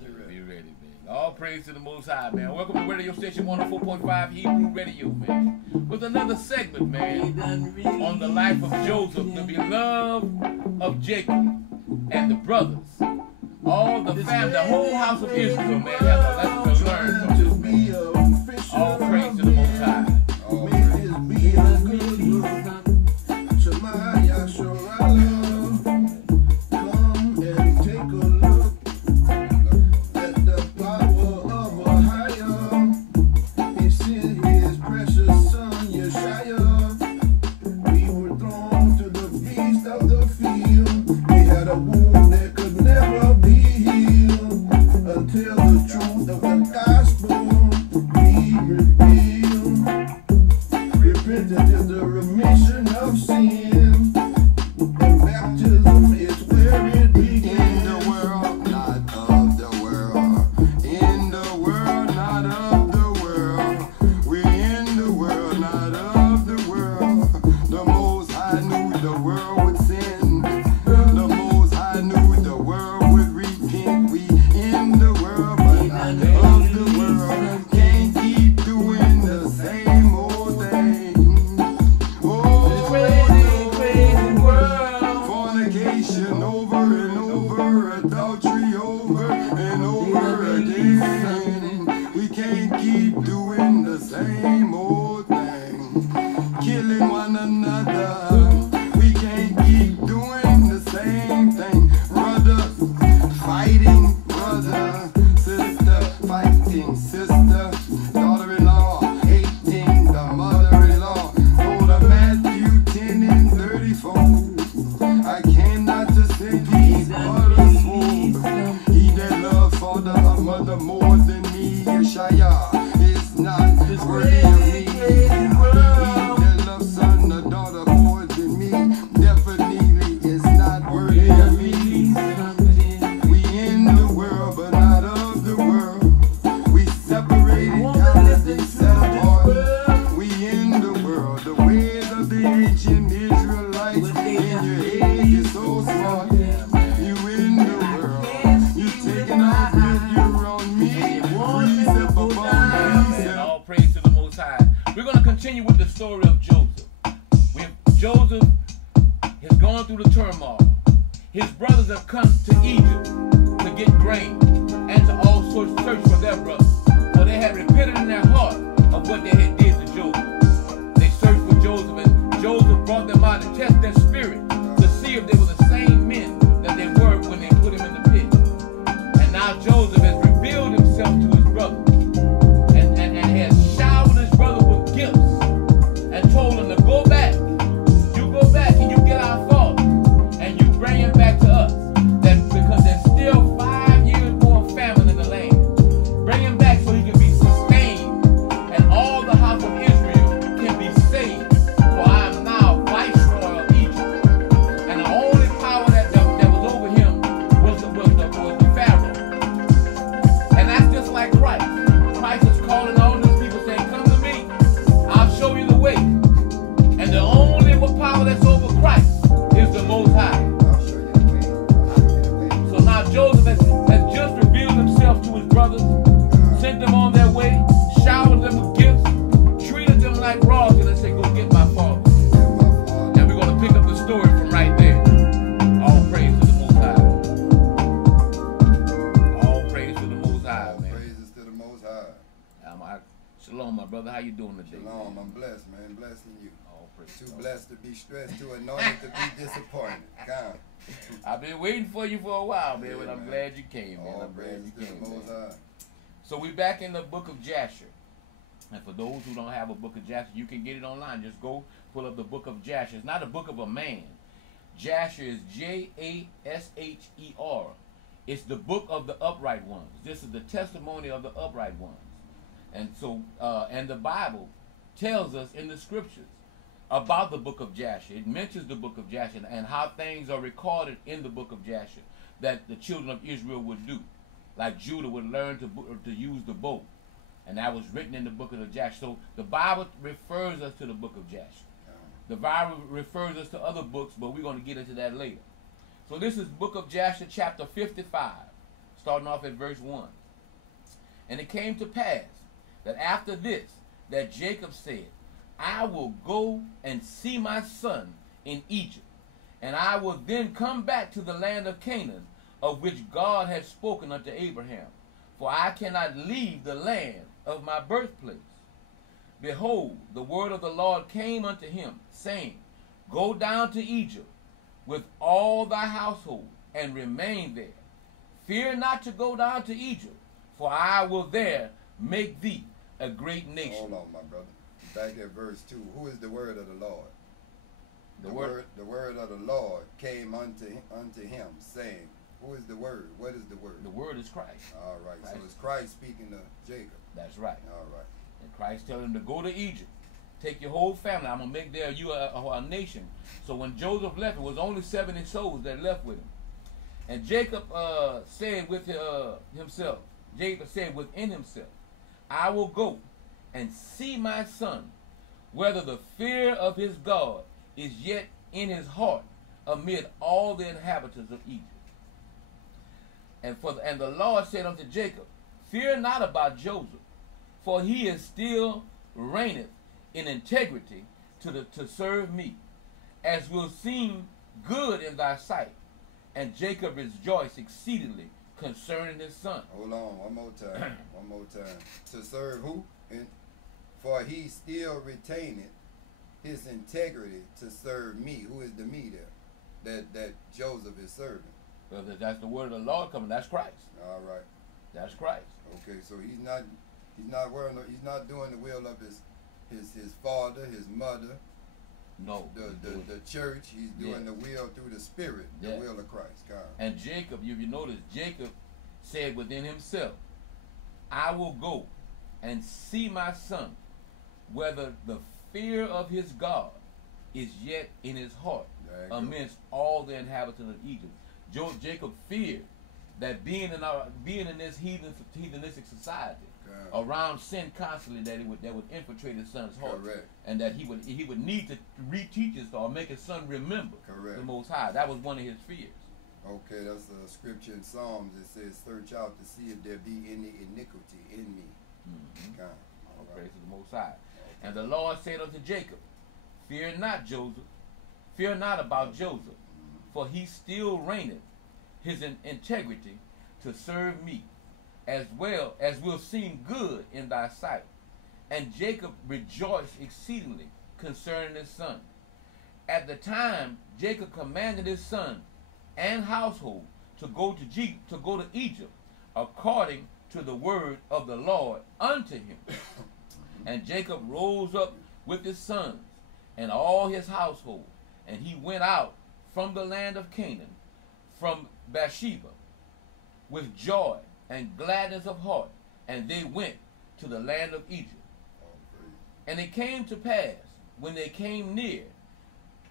Be ready, man. All praise to the Most High, man. Welcome to Radio Station 104.5 Hebrew Radio, man. With another segment, man, on the life of Joseph, the beloved of Jacob, and the brothers. All the family, the whole house of Israel, man, have a lesson to learn from this man. All praise to the Most High. All praise. Shalom, my brother. How you doing today? Shalom. I'm blessed, man. Blessing you. Too blessed to be stressed, too anointed to be disappointed. God. I've been waiting for you for a while, man, but I'm glad you came, man. I'm glad you came, man. So we're back in the book of Jasher. And for those who don't have a book of Jasher, you can get it online. Just go pull up the book of Jasher. It's not a book of a man. Jasher is Jasher. It's the book of the upright ones. This is the testimony of the upright ones. And so, and the Bible tells us in the scriptures about the book of Jasher. It mentions the book of Jasher and how things are recorded in the book of Jasher that the children of Israel would do. Like Judah would learn to use the bow. And that was written in the book of the Jasher. So the Bible refers us to the book of Jasher. The Bible refers us to other books, but we're going to get into that later. So this is book of Jasher chapter 55, starting off at verse 1. And it came to pass that after this, that Jacob said, I will go and see my son in Egypt, and I will then come back to the land of Canaan, of which God had spoken unto Abraham. For I cannot leave the land of my birthplace. Behold, the word of the Lord came unto him, saying, Go down to Egypt with all thy household, and remain there. Fear not to go down to Egypt, for I will there make thee a great nation. Hold on, my brother. Back at verse 2. Who is the word of the Lord? The word of the Lord came unto him, saying, who is the word? What is the word? The word is Christ. All right. Christ. So it's Christ speaking to Jacob. That's right. All right. And Christ telling him to go to Egypt. Take your whole family. I'm going to make there you a nation. So when Joseph left, it was only 70 souls that left with him. And Jacob said with himself, Jacob said within himself, I will go and see my son, whether the fear of his God is yet in his heart amid all the inhabitants of Egypt. And the Lord said unto Jacob, Fear not about Joseph, for he is still reigneth in integrity to serve me, as will seem good in thy sight. And Jacob rejoiced exceedingly concerning his son. Hold on, one more time. One more time. To serve who? For he still retaineth his integrity to serve me. Who is the me there? That Joseph is serving. Well, that's the word of the Lord coming. That's Christ. All right. That's Christ. Okay, so he's not doing the will of his father, his mother. No. The church. He's doing the will through the Spirit, the will of Christ. God. And Jacob, if you notice, Jacob said within himself, I will go and see my son, whether the fear of his God is yet in his heart amidst all the inhabitants of Egypt. Jacob feared that being in this heathenistic society, around sin constantly, that would infiltrate his son's heart. Correct. And that he would need to reteach his or make his son remember the Most High. That was one of his fears. Okay, that's a scripture in Psalms. It says, search out to see if there be any iniquity in me. Mm-hmm. All praise to the Most High. Okay. And the Lord said unto Jacob, Fear not, Joseph. Fear not about Joseph, for he still reigneth his integrity to serve me, as well as will seem good in thy sight. And Jacob rejoiced exceedingly concerning his son. At the time, Jacob commanded his son and household to go to Egypt, according to the word of the Lord unto him. And Jacob rose up with his sons and all his household, and he went out from the land of Canaan, from Bathsheba, with joy and gladness of heart, and they went to the land of Egypt. And it came to pass, when they came near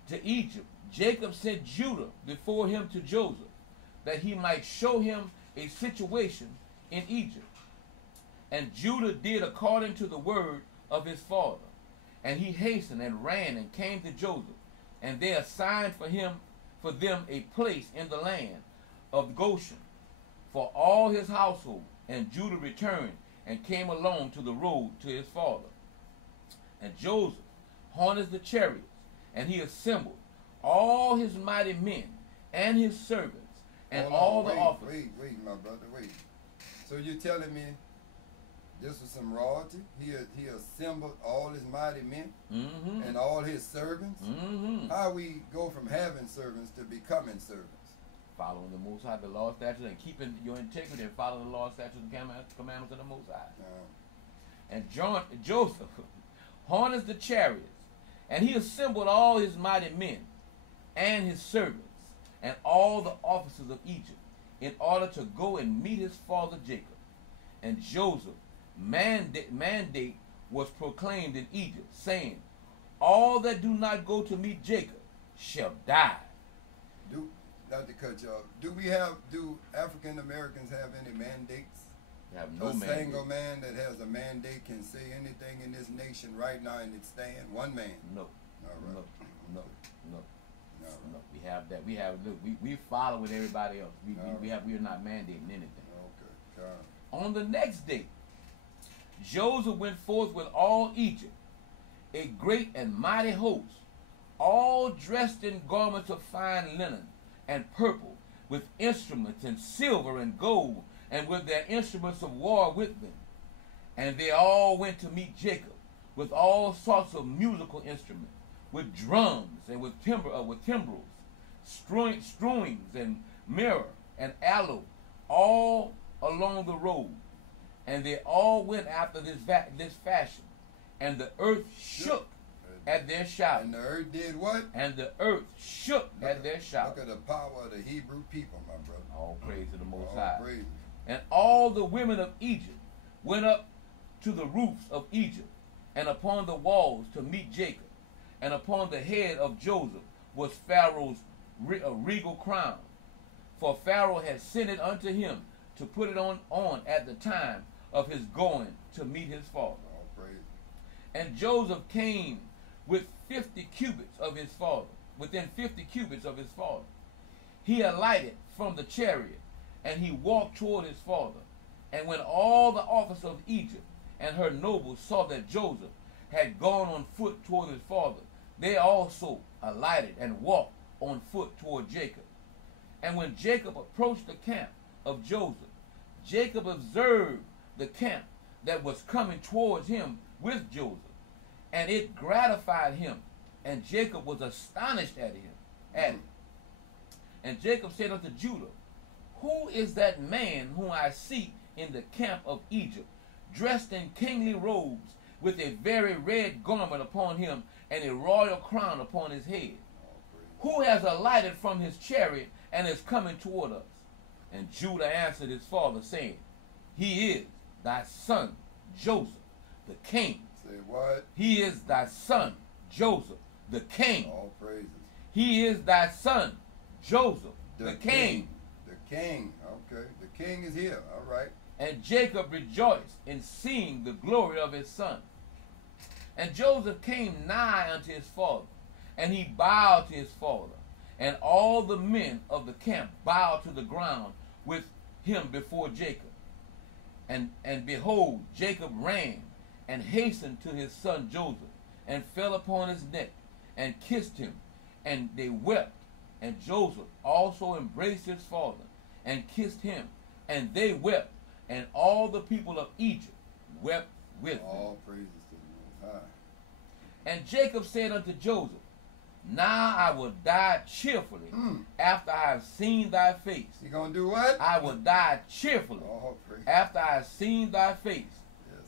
to Egypt, Jacob sent Judah before him to Joseph, that he might show him a situation in Egypt. And Judah did according to the word of his father. And he hastened and ran and came to Joseph, and they assigned for them a place in the land of Goshen for all his household. And Judah returned and came along to the road to his father. And Joseph harnessed the chariots, and he assembled all his mighty men and his servants and all the officers. Wait, my brother, wait. So you're telling me this was some royalty? He assembled all his mighty men and all his servants? How we go from having servants to becoming servants? Following the Most High, the law, statutes, and keeping your integrity and following the law, statutes, and commandments of the Most High. And Joseph harnessed the chariots, and he assembled all his mighty men and his servants and all the officers of Egypt in order to go and meet his father Jacob. And Joseph's mandate was proclaimed in Egypt, saying, all that do not go to meet Jacob shall die. Not to cut you off, do African Americans have any mandates? They have no mandate. A single man that has a mandate can say anything in this nation right now and it stand? One man? No. All right. No. Right. No. We have that. We follow with everybody else. We are not mandating anything. On the next day, Joseph went forth with all Egypt, a great and mighty host, all dressed in garments of fine linen and purple, with instruments and silver and gold, and with their instruments of war with them. And they all went to meet Jacob with all sorts of musical instruments, with drums and with timbrels, strewings and myrrh and aloe, all along the road. And they all went after this fashion, and the earth shook at their shouting. And the earth did what? And the earth shook at their shouting. Look at the power of the Hebrew people, my brother. All praise to the Most High. Praise. And all the women of Egypt went up to the roofs of Egypt, and upon the walls to meet Jacob. And upon the head of Joseph was Pharaoh's regal crown. For Pharaoh had sent it unto him to put it on at the time of his going to meet his father. All praise. And Joseph came with 50 cubits of his father, within 50 cubits of his father. He alighted from the chariot, and he walked toward his father. And when all the officers of Egypt and her nobles saw that Joseph had gone on foot toward his father, they also alighted and walked on foot toward Jacob. And when Jacob approached the camp of Joseph, Jacob observed the camp that was coming towards him with Joseph, and it gratified him, and Jacob was astonished at it. And Jacob said unto Judah, Who is that man whom I see in the camp of Egypt, dressed in kingly robes, with a very red garment upon him, and a royal crown upon his head? Who has alighted from his chariot, and is coming toward us? And Judah answered his father, saying, He is thy son Joseph, the king. Say what? He is thy son Joseph, the king. All praises. He is thy son Joseph, the king. The king. Okay. The king is here. All right. And Jacob rejoiced in seeing the glory of his son. And Joseph came nigh unto his father, and he bowed to his father. And all the men of the camp bowed to the ground with him before Jacob. And behold, Jacob ran and hastened to his son Joseph, and fell upon his neck, and kissed him, and they wept. And Joseph also embraced his father, and kissed him, and they wept, and all the people of Egypt wept with them. All praises to the Most High. And Jacob said unto Joseph, Now I will die cheerfully after I have seen thy face. You gonna do what? I will die cheerfully after I have seen thy face,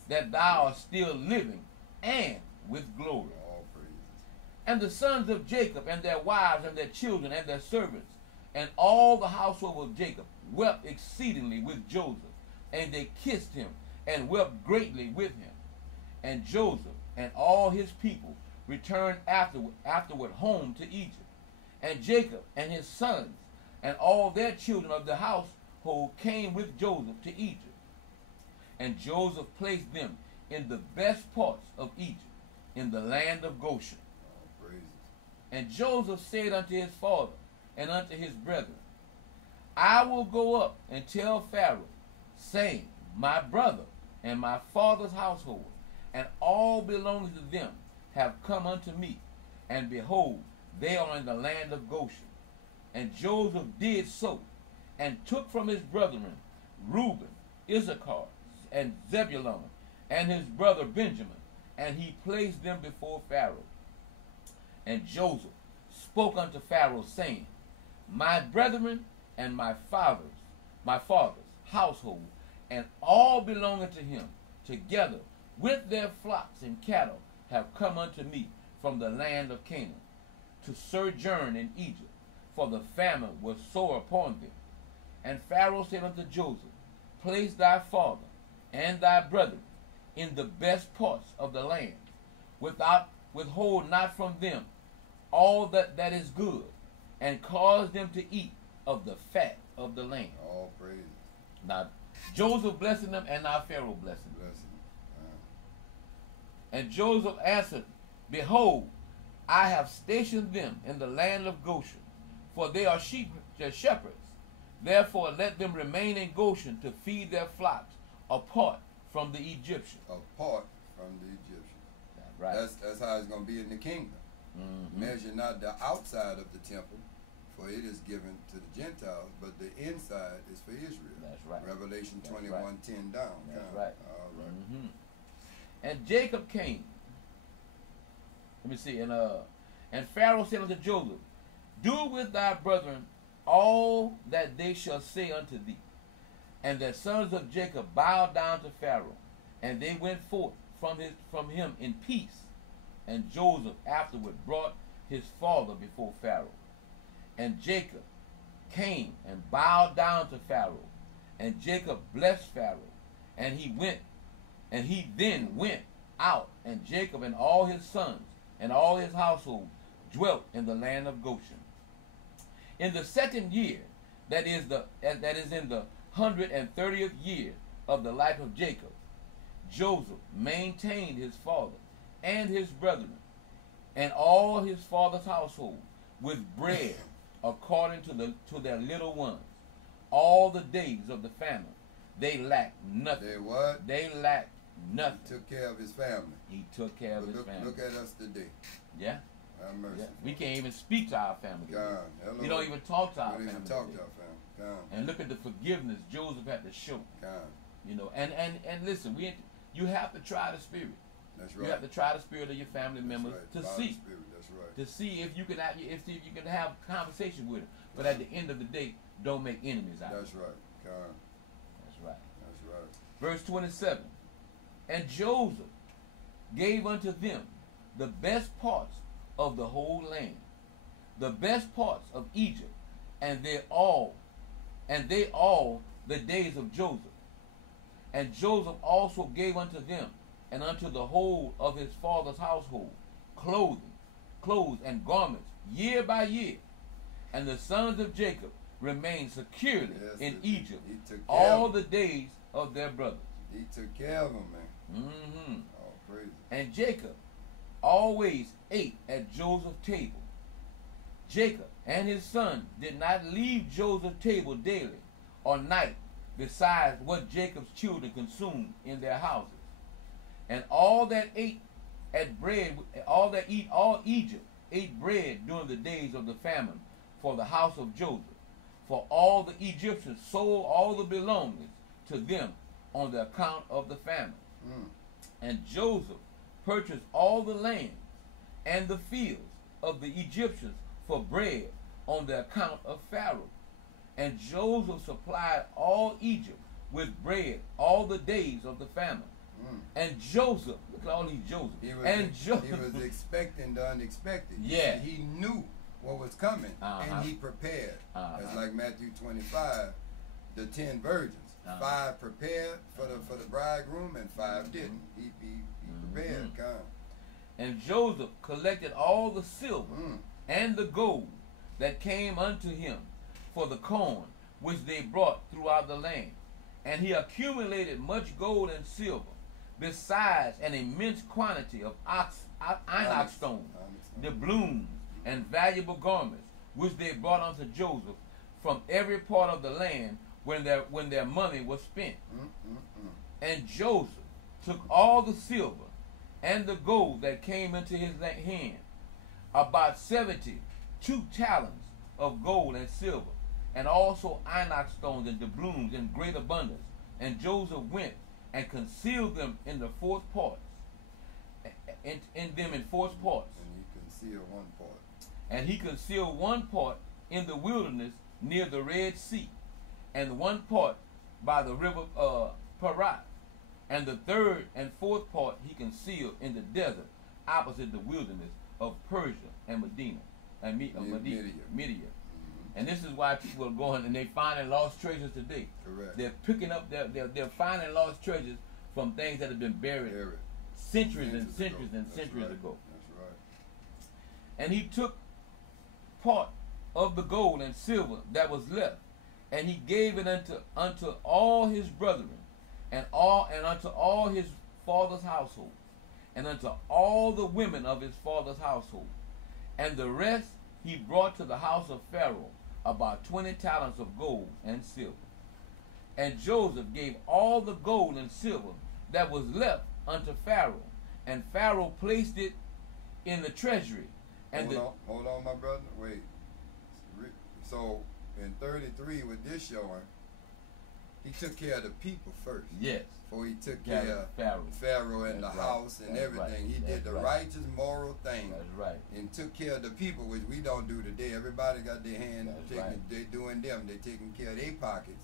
that thou art still living, and with glory. All praises. And the sons of Jacob, and their wives, and their children, and their servants, and all the household of Jacob wept exceedingly with Joseph, and they kissed him, and wept greatly with him. And Joseph and all his people returned afterward home to Egypt. And Jacob and his sons and all their children of the household came with Joseph to Egypt. And Joseph placed them in the best parts of Egypt, in the land of Goshen. All praises. And Joseph said unto his father and unto his brethren, I will go up and tell Pharaoh, saying, My brother and my father's household, and all belonging to them, have come unto me, and behold, they are in the land of Goshen. And Joseph did so, and took from his brethren Reuben, Issachar, and Zebulun, and his brother Benjamin, and he placed them before Pharaoh. And Joseph spoke unto Pharaoh, saying, My brethren and my father's household, and all belonging to him, together with their flocks and cattle, have come unto me from the land of Canaan, to sojourn in Egypt, for the famine was sore upon them. And Pharaoh said unto Joseph, Place thy father and thy brethren in the best parts of the land, withhold not from them all that is good, and cause them to eat of the fat of the land. All praise. Now Joseph blessing them, and now Pharaoh blessing them. And Joseph answered, Behold, I have stationed them in the land of Goshen, for they are shepherds. Therefore let them remain in Goshen to feed their flocks apart from the Egyptians. Apart from the Egyptians. That's right. That's how it's going to be in the kingdom. Measure not the outside of the temple, for it is given to the Gentiles, but the inside is for Israel. That's right. Revelation That's 21:10 down. That's right. All right. And Jacob came. Let me see. And Pharaoh said unto Joseph, do with thy brethren all that they shall say unto thee. And the sons of Jacob bowed down to Pharaoh, and they went forth from him in peace. And Joseph afterward brought his father before Pharaoh. And Jacob came and bowed down to Pharaoh. And Jacob blessed Pharaoh. And he then went out, and Jacob and all his sons and all his household dwelt in the land of Goshen. In the second year, that is in the 130th year of the life of Jacob, Joseph maintained his father and his brethren and all his father's household with bread according to their little ones. All the days of the famine, they lacked nothing. They what? They lacked nothing. He took care of his family. He took care of his family. Look at us today. Yeah. Have mercy. Yeah. We can't even speak to our family. God, hello. We don't even talk to our family. We don't even talk to our family. God. And look at the forgiveness Joseph had to show. God. You know, and listen, you have to try the spirit. That's right. You have to try the spirit of your family members to see. That's right. To see if you can have conversation with them. But at the end of the day, don't make enemies out of them. That's right. God. That's right. That's right. Verse 27. And Joseph gave unto them the best parts of the whole land, the best parts of Egypt, and they all the days of Joseph. And Joseph also gave unto them and unto the whole of his father's household clothes and garments year by year. And the sons of Jacob remained securely in Egypt all the days of their brothers. He took care of them, man. Oh, crazy. And Jacob always ate at Joseph's table. Jacob and his son did not leave Joseph's table daily or night, besides what Jacob's children consumed in their houses. And all Egypt ate bread during the days of the famine for the house of Joseph. For all the Egyptians sold all the belongings to them on the account of the famine. And Joseph purchased all the land and the fields of the Egyptians for bread on the account of Pharaoh. And Joseph supplied all Egypt with bread all the days of the famine. And Joseph, look at all these Joseph. He was expecting the unexpected. Yeah. He knew what was coming, and he prepared. It's like Matthew 25, the 10 virgins. 5 prepared for the bridegroom, and 5 didn't. He prepared. And Joseph collected all the silver and the gold that came unto him for the corn which they brought throughout the land. And he accumulated much gold and silver, besides an immense quantity of onyx stones, doubloons, and valuable garments, which they brought unto Joseph from every part of the land when their money was spent. And Joseph took all the silver and the gold that came into his hand, about 72 talents of gold and silver, and also onyx stones and doubloons in great abundance. And Joseph went and concealed them in the fourth parts, in fourth parts. And he concealed one part in the wilderness near the Red Sea, and one part by the river Parat, and the third and fourth part he concealed in the desert opposite the wilderness of Persia and Media. And this is why people are going and they finding lost treasures today. Correct. They're picking up, they're finding lost treasures from things that have been buried centuries and centuries and centuries ago. That's right. And he took part of the gold and silver that was left, and he gave it unto all his brethren, and unto all his father's household, and unto all the women of his father's household. And the rest he brought to the house of Pharaoh, about 20 talents of gold and silver. And Joseph gave all the gold and silver that was left unto Pharaoh, and Pharaoh placed it in the treasury. And hold on, my brother. Wait. So in 33, with this showing, he took care of the people first. Yes. Before he took care of Pharaoh and the house and everything. He did the righteous, moral thing. That's right. And took care of the people, which we don't do today. Everybody got their hand taking. They doing them. They taking care of their pockets,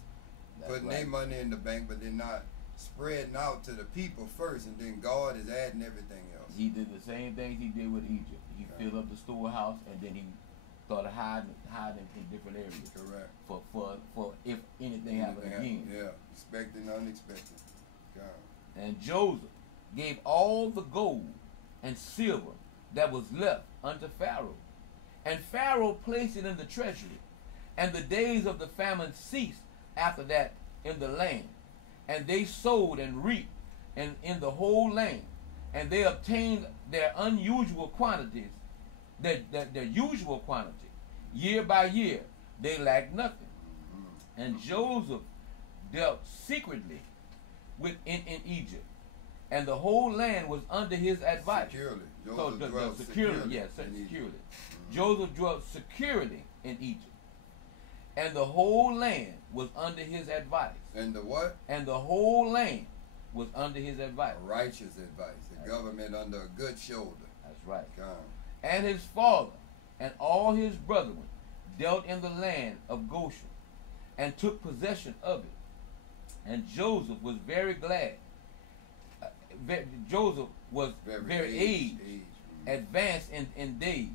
putting their money in the bank, but they're not spreading out to the people first, and then God is adding everything else. He did the same thing he did with Egypt. He filled up the storehouse, and then he started hiding in different areas. Correct. For if anything happened again. Yeah, expected, unexpected. God. And Joseph gave all the gold and silver that was left unto Pharaoh, and Pharaoh placed it in the treasury. And the days of the famine ceased after that in the land, and they sowed and reaped in the whole land, and they obtained their unusual quantities, their usual quantity, year by year. They lacked nothing. And Joseph dealt secretly in Egypt, and the whole land was under his advice. Securely. Securely. Joseph dwelt securely in Egypt, and the whole land was under his advice. And the what? And the whole land was under his advice. Righteous advice. The government under a good shoulder. That's right. God. And his father and all his brethren dealt in the land of Goshen, and took possession of it. And Joseph was very glad. Joseph was very aged, advanced in days,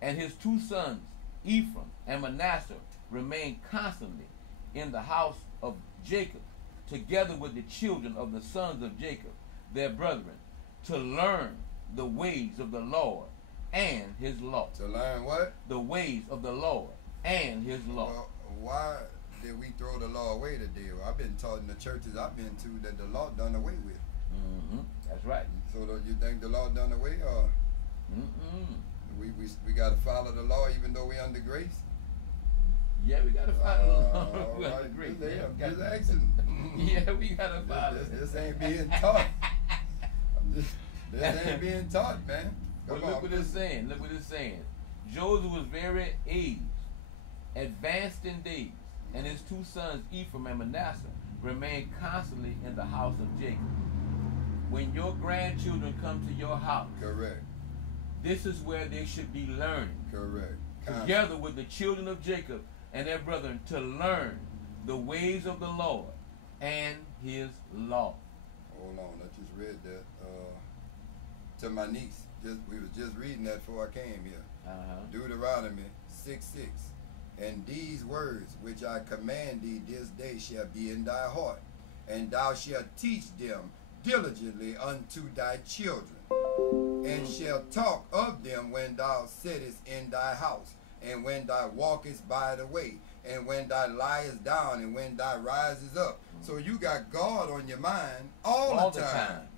and his two sons, Ephraim and Manasseh, remained constantly in the house of Jacob, together with the children of the sons of Jacob, their brethren, to learn the ways of the Lord and his law. To learn what? The ways of the Lord and his law. Well, why did we throw the law away today? I've been taught in the churches I've been to that the law done away with. That's right. So you think the law done away, or we got to follow the law even though we under grace? Yeah, we got to follow the law. We under grace. Just asking. Yeah, we got to follow. This ain't being taught. This ain't being taught, man. But look what it's saying. Look what it's saying. Joseph was very aged, advanced in days, and his two sons, Ephraim and Manasseh, remained constantly in the house of Jacob. When your grandchildren come to your house, correct, this is where they should be learning. Correct. Together with the children of Jacob and their brethren, to learn the ways of the Lord and his law. Hold on, I just read that to my niece. We was just reading that before I came here. Deuteronomy 6:6. And these words which I command thee this day shall be in thy heart, and thou shalt teach them diligently unto thy children, and shalt talk of them when thou sittest in thy house, and when thou walkest by the way, and when thou liest down, and when thou risest up. So you got God on your mind all the time.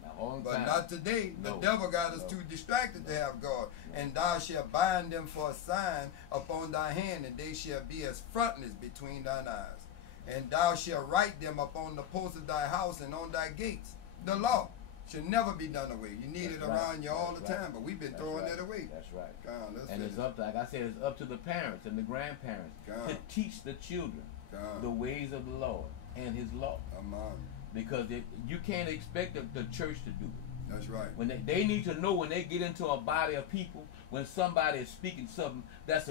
But not today. The devil got us too distracted to have God. And thou shalt bind them for a sign upon thy hand, and they shall be as frontlets between thine eyes. And thou shalt write them upon the posts of thy house and on thy gates. The law should never be done away. You need it around you all the time, but we've been throwing that away. That's right. And it's up to, like I said, it's up to the parents and the grandparents to teach the children the ways of the Lord and his law. Because you can't expect the church to do it. That's right. When they need to know, when they get into a body of people, when somebody is speaking something that's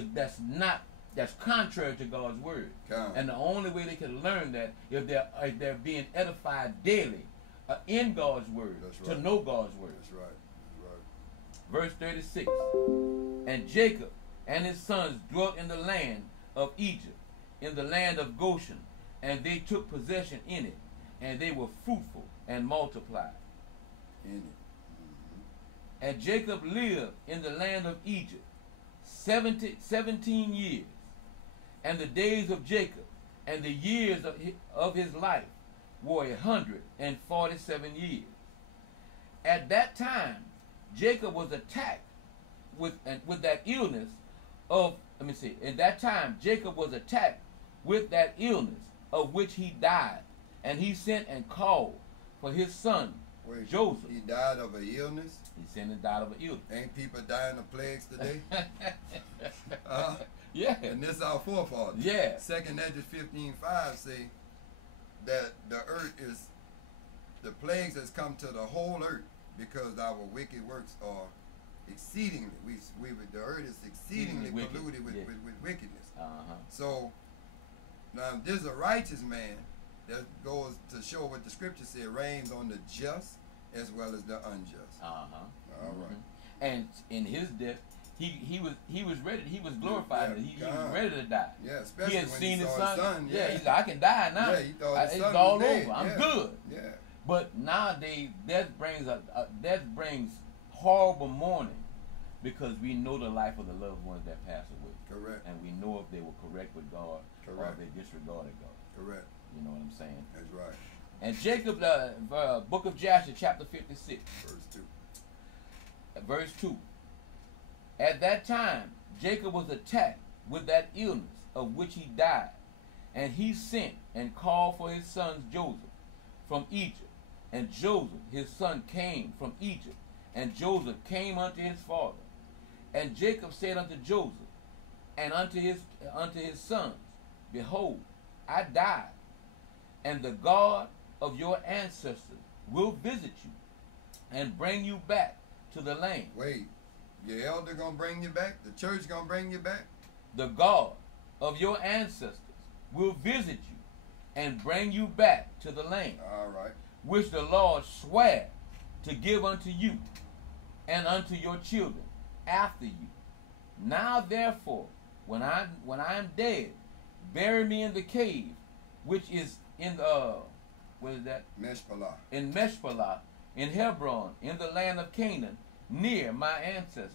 contrary to God's word. And the only way they can learn that if they're being edified daily in God's word, to know God's word. That's right. Verse 36. And Jacob and his sons dwelt in the land of Egypt, in the land of Goshen, and they took possession in it. And they were fruitful and multiplied. And Jacob lived in the land of Egypt 17 years. And the days of Jacob and the years of his life were 147 years. At that time, Jacob was attacked with that illness of, at that time, Jacob was attacked with that illness of which he died. And he sent and called for his son, Joseph. He died of an illness? He sent and died of an illness. Ain't people dying of plagues today? Yeah. And this our forefathers. Yeah. 2nd Ezra 15:5 say that the earth is, the plagues has come to the whole earth because our wicked works are exceedingly, the earth is exceedingly polluted with wickedness. So now there's a righteous man that goes to show what the scripture said reigns on the just as well as the unjust. All right. And in his death, he was ready. He was glorified. He was ready to die. Yeah, especially he had when seen he his saw son. Yeah, he's like, I can die now. Yeah, he thought his son it's all was dead. over. I'm good. Yeah. But nowadays, death brings horrible mourning because we know the life of the loved ones that pass away. Correct. And we know if they were correct with God or if they disregarded God. Correct. You know what I'm saying? That's right. And Jacob, book of Jasher, chapter 56. Verse 2. At that time, Jacob was attacked with that illness of which he died. And he sent and called for his son Joseph from Egypt. And Joseph, his son, came from Egypt. And Joseph came unto his father. And Jacob said unto Joseph and unto his sons, Behold, I died, and the God of your ancestors will visit you and bring you back to the land. Wait, your elder gonna bring you back? The church gonna bring you back? The God of your ancestors will visit you and bring you back to the land. All right. Which the Lord sware to give unto you and unto your children after you. Now therefore, when I am dead, bury me in the cave, which is in what is that? Meshpalah. In Meshpalah, in Hebron, in the land of Canaan, near my ancestors.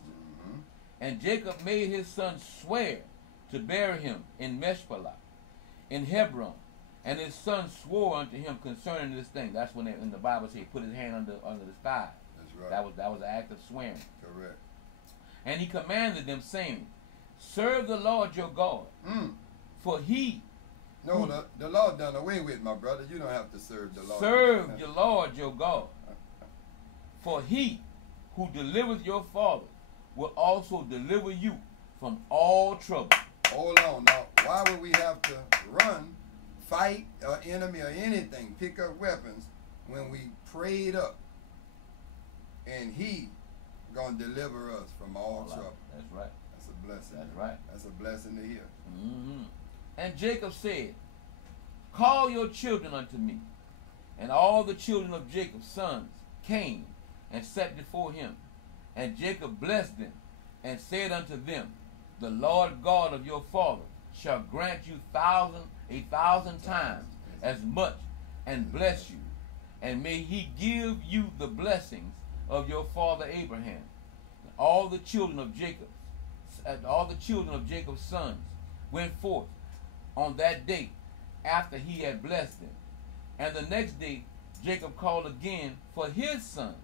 And Jacob made his son swear to bury him in Meshpalah, in Hebron. And his son swore unto him concerning this thing. That's when in the Bible says he put his hand under his thigh. That's right. That was an act of swearing. Correct. And he commanded them, saying, Serve the Lord your God, for he... No, the Lord done away with, my brother. You don't have to serve the Lord. Serve your Lord your God, for he who delivereth your father will also deliver you from all trouble. Hold on. Now, why would we have to run, fight an enemy or anything, pick up weapons, when we prayed up and he gonna deliver us from all trouble? That's right. That's a blessing. That's right. That's a blessing to hear. And Jacob said, Call your children unto me. And all the children of Jacob's sons came and sat before him. And Jacob blessed them and said unto them, The Lord God of your father shall grant you 1,000 times as much and bless you. And may he give you the blessings of your father Abraham. All the children of Jacob's sons went forth on that day after he had blessed them. And the next day Jacob called again for his sons,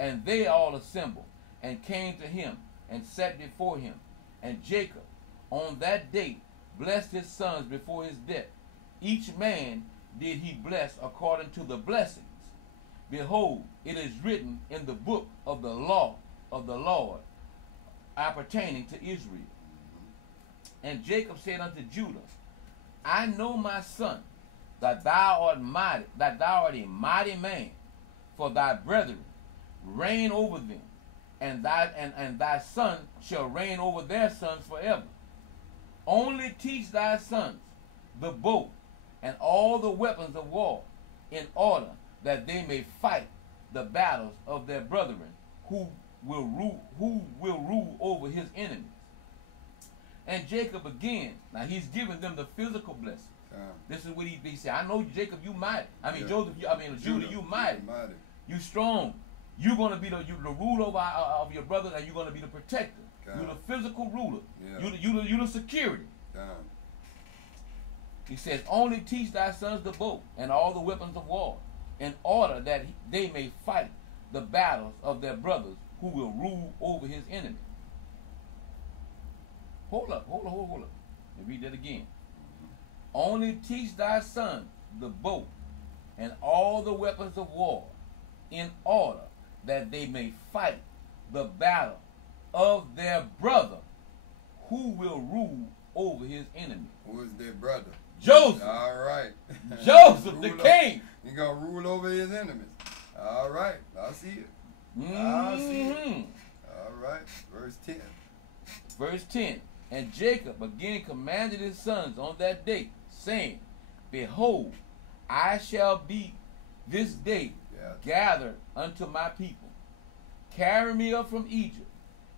and they all assembled and came to him and sat before him. And Jacob on that day blessed his sons before his death. Each man did he bless according to the blessings. Behold, it is written in the book of the law of the Lord appertaining to Israel. And Jacob said unto Judah, I know, my son, that thou art a mighty man, for thy brethren reign over them, and thy son shall reign over their sons forever. Only teach thy sons the bow and all the weapons of war, in order that they may fight the battles of their brethren, who will rule over his enemies. And Jacob again, now he's giving them the physical blessing. This is what he said. I know, Jacob, you mighty. Judah, you mighty. You strong. You're going to be the ruler of your brothers, and you're going to be the protector. You're the physical ruler. You're the security. He says, only teach thy sons the bow and all the weapons of war, in order that they may fight the battles of their brothers, who will rule over his enemies. Hold up. Let me read that again. Only teach thy sons the bow and all the weapons of war, in order that they may fight the battle of their brother, who will rule over his enemy. Who is their brother? Joseph. All right. Joseph, the king. He's going to rule over his enemies. All right. I see it. I see it. All right. Verse 10. Verse 10. And Jacob again commanded his sons on that day, saying, Behold, I shall be this day gathered unto my people. Carry me up from Egypt,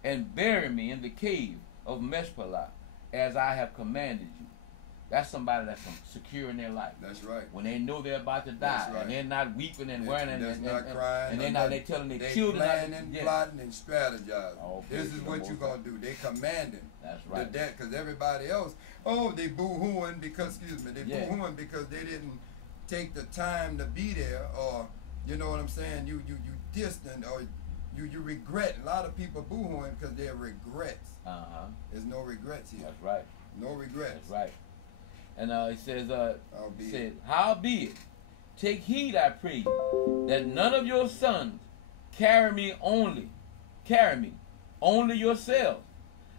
and bury me in the cave of Meshpelah, as I have commanded you. That's somebody that's secure in their life. That's right. When they know they're about to die, right. And they're not weeping and worrying and crying, and they're not they telling their children, planning, plotting, and strategizing. This is what you're gonna do. They commanding. That's right. The debt, because everybody else, they boo-hooing because boo-hooing because they didn't take the time to be there, or you know what I'm saying. You distant, or you regret. A lot of people boo-hooing because they're regrets. There's no regrets here. That's right. No regrets. That's right. And it says, howbeit, take heed, I pray you, that none of your sons carry me only yourselves.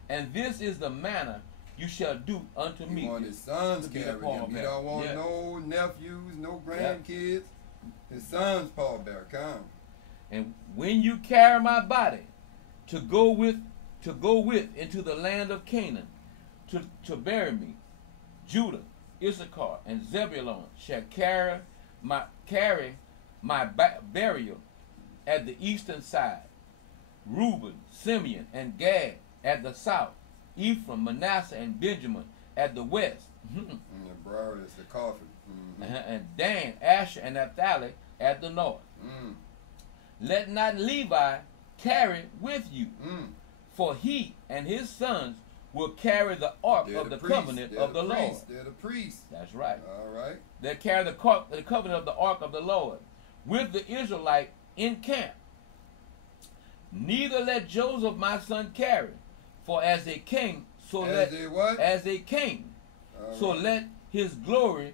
And this is the manner you shall do unto me. He want his sons carry him. He don't want no nephews, no grandkids. His sons pallbearer, come. And when you carry my body to go with into the land of Canaan, to bury me, Judah, Issachar, and Zebulun shall carry my burial at the eastern side. Reuben, Simeon, and Gad at the south. Ephraim, Manasseh, and Benjamin at the west. The brow is the coffin. And Dan, Asher, and Naphtali at the north. Let not Levi carry with you, for he and his sons will carry the ark of the covenant of the Lord. They're the priests. That's right. All right. They carry the covenant of the ark of the Lord with the Israelite in camp. Neither let Joseph my son carry, for as a king, so let his glory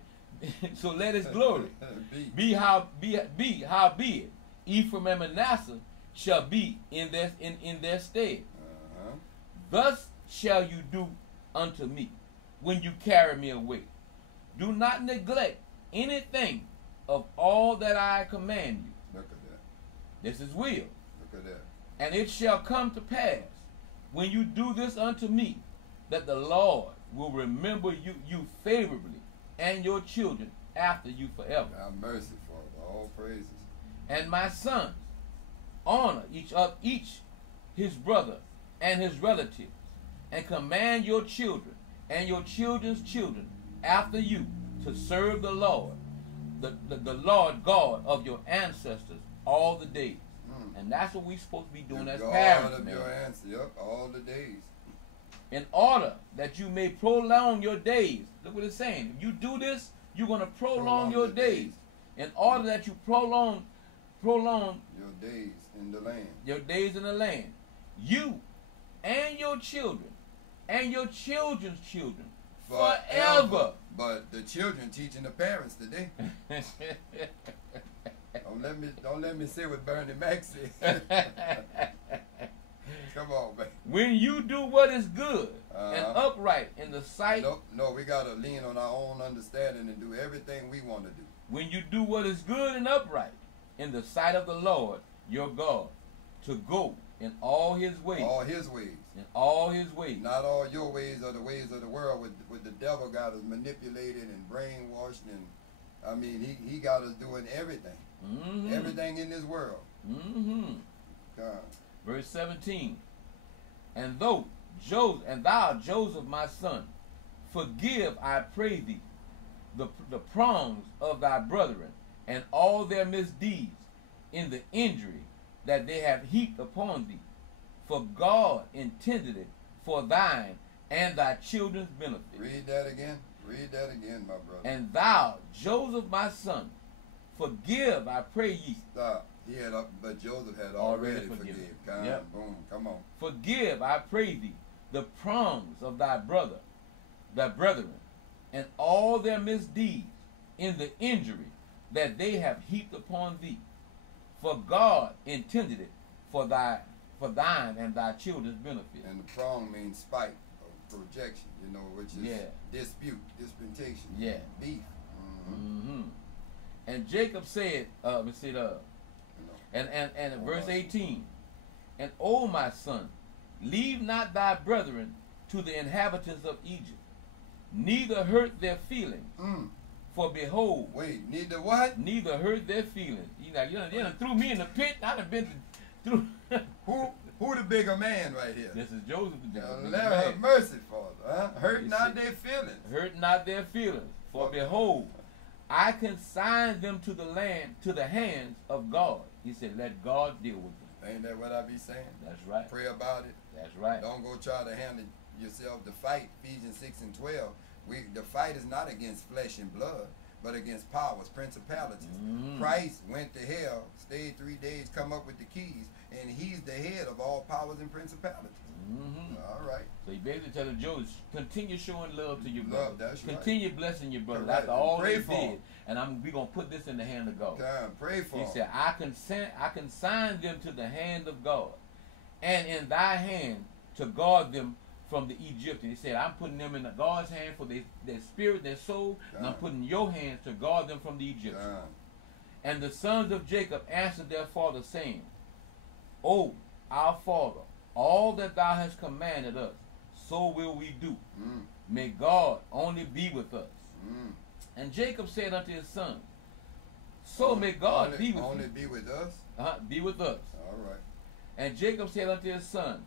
be howbeit Ephraim and Manasseh shall be in their stead. Thus shall you do unto me when you carry me away. Do not neglect anything of all that I command you. Look at that. This is will. Look at that. And it shall come to pass, when you do this unto me, that the Lord will remember you favorably, and your children after you forever. Have mercy, Father. All praises. And my sons, honor each his brother and his relatives, and command your children and your children's children after you to serve the Lord, the Lord God of your ancestors all the days. And that's what we're supposed to be doing as parents. Of your ancestors, all the days. In order that you may prolong your days. Look what it's saying. If you do this, you're going to prolong your days. In order that you prolong your days in the land. Your days in the land. You and your children and your children's children forever. But the children teaching the parents today. Don't let me say what Bernie Mac said. Come on, man. When you do what is good and upright in the sight. No, we gotta lean on our own understanding and do everything we want to do. When you do what is good and upright in the sight of the Lord your God, to go in all his ways. All his ways. In all his ways. Not all your ways or the ways of the world with the devil got us manipulated and brainwashed, and I mean he got us doing everything. Everything in this world. God. Verse 17. And thou, Joseph, my son, forgive, I pray thee, the wrongs of thy brethren, and all their misdeeds, in the injury that they have heaped upon thee. For God intended it for thine and thy children's benefit. Read that again. Read that again, my brother. And thou, Joseph, my son, forgive, I pray ye. Stop. But Joseph had already forgiven. Boom, come on. Forgive, I pray thee, the wrongs of thy brethren, and all their misdeeds, in the injury that they have heaped upon thee. For God intended it for thine and thy children's benefit. And the prong means spite or projection, you know, which is dispute, disputation, beef. And Jacob said, and verse 18, and O my son, leave not thy brethren to the inhabitants of Egypt, neither hurt their feelings. For behold, neither what? Neither hurt their feelings. You done threw me in the pit. I done been through. Who the bigger man right here? This is Joseph the bigger man. Let have mercy, Father. Hurt not their feelings. Hurt not their feelings. For behold, I consign them to the land, to the hands of God. He said, let God deal with them. Ain't that what I be saying? That's right. Pray about it. That's right. Don't go try to handle yourself the fight. Ephesians 6 and 12. The fight is not against flesh and blood, but against powers, principalities. Christ went to hell, stayed 3 days, come up with the keys, and he's the head of all powers and principalities. All right. So he basically telling Joseph, continue showing love to your brother. That's continue blessing your brother. After all they did. And we're going to put this in the hand of God. Pray for him. He said, I consign them to the hand of God, and in thy hand to guard them from the Egyptians. He said, I'm putting them in God's hand for their spirit, their soul, and I'm putting your hands to guard them from the Egyptians. And the sons of Jacob answered their father, saying, O our father, all that thou hast commanded us, so will we do. May God only be with us. And Jacob said unto his son, so may God be with you. Only be with us? Be with us. All right. And Jacob said unto his son,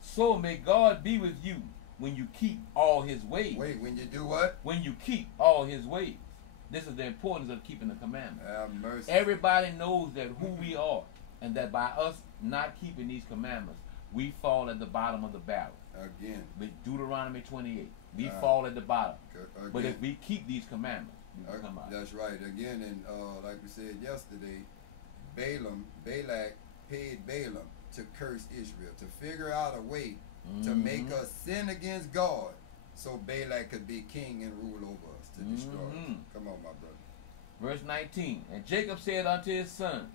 so may God be with you when you keep all his ways. Wait, when you do what? When you keep all his ways. This is the importance of keeping the commandments. Have mercy. Everybody knows that who we are, and that by us not keeping these commandments, we fall at the bottom of the barrel. Again. With Deuteronomy 28. We fall at the bottom. Again. But if we keep these commandments, we come out. That's right. Again, and like we said yesterday, Balak paid Balaam to curse Israel, to figure out a way to make us sin against God, so Balak could be king and rule over us, to destroy us. Come on, my brother. Verse 19, and Jacob said unto his son,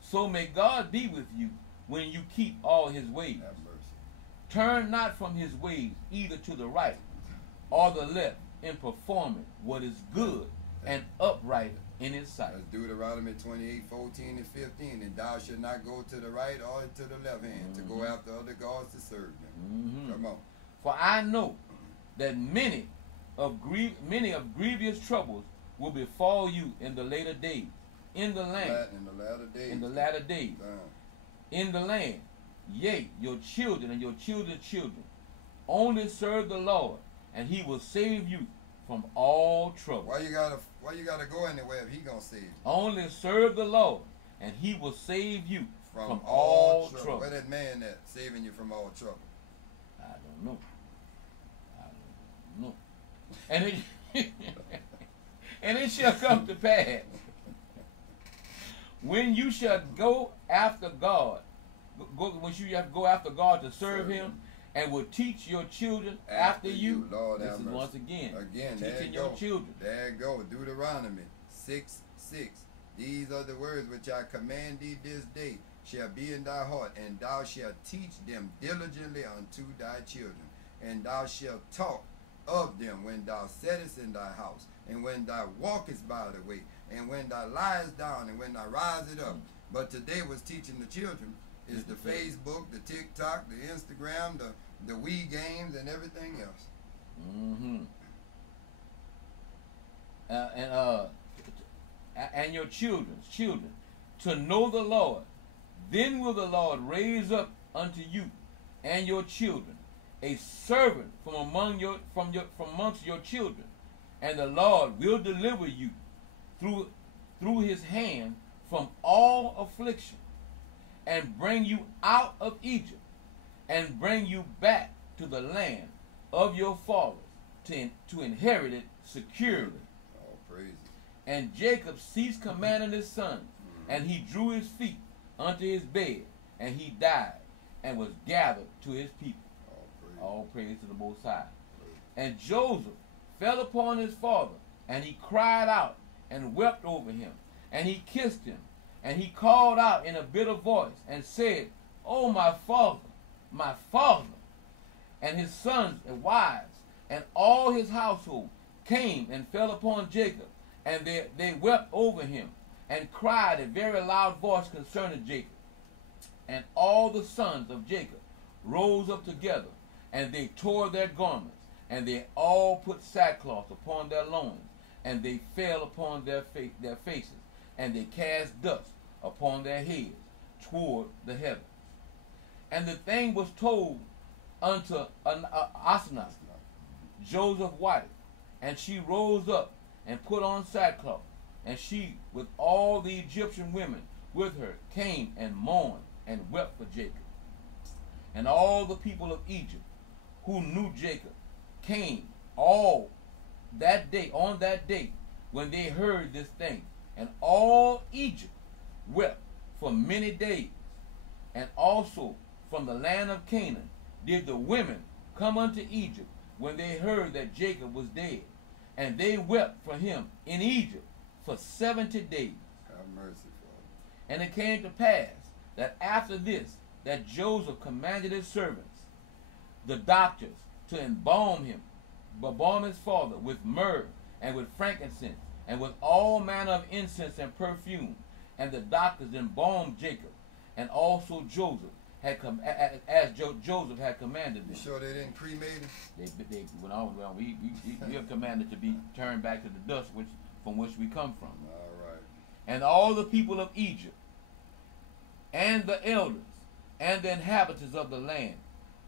so may God be with you when you keep all his ways. Have mercy. Turn not from his ways either to the right or the left in performing what is good and upright in his sight. That's Deuteronomy 28, 14 and 15. And thou shalt not go to the right or to the left hand to go after other gods to serve them. Come on. For I know that many of grievous troubles will befall you in the later days, in the land, in the latter days, in the land. Yea, your children and your children's children only serve the Lord, and he will save you from all trouble. Why you gotta go anywhere if he gonna save you? Only serve the Lord, and he will save you from all trouble. Where that man at, saving you from all trouble? I don't know. And and it shall come to pass, when you shall go after God, when you have to go after God to serve him, and will teach your children after you. Lord, this is once again teaching your children. There you go. Deuteronomy 6:6. These are the words which I command thee this day, shall be in thy heart, and thou shalt teach them diligently unto thy children, and thou shalt talk of them when thou sittest in thy house, and when thou walkest by the way, and when thou liest down, and when thou risest up. But today was teaching the children is the Facebook, the TikTok, the Instagram, the Wii games, and everything else. And your children's children, to know the Lord. Then will the Lord raise up unto you and your children a servant from amongst your children, and the Lord will deliver you through his hand from all affliction, and bring you out of Egypt, and bring you back to the land of your fathers, to inherit it securely. All praises. And Jacob ceased commanding his son, and he drew his feet unto his bed, and he died, and was gathered to his people. All praise to the Most High. And Joseph fell upon his father, and he cried out and wept over him. And he kissed him, and he called out in a bitter voice, and said, O my father, my father. And his sons and wives, and all his household, came and fell upon Jacob, and they wept over him, and cried a very loud voice concerning Jacob. And all the sons of Jacob rose up together, and they tore their garments, and they all put sackcloth upon their loins, and they fell upon their faces, and they cast dust upon their heads toward the heavens. And the thing was told unto Asenath, Joseph's wife, and she rose up and put on sackcloth, and she with all the Egyptian women with her came and mourned and wept for Jacob. And all the people of Egypt who knew Jacob came all that day, on that day, when they heard this thing. And all Egypt wept for many days. And also from the land of Canaan did the women come unto Egypt when they heard that Jacob was dead. And they wept for him in Egypt for 70 days. Have mercy, Father. And it came to pass that after this, that Joseph commanded his servants, the doctors, to embalm his father with myrrh and with frankincense and with all manner of incense and perfume. And the doctors embalmed Jacob, and also Joseph Joseph had commanded them. You sure they didn't cremate him? They went on. Well, we are commanded to be turned back to the dust from which we come from. All right. And all the people of Egypt, and the elders, and the inhabitants of the land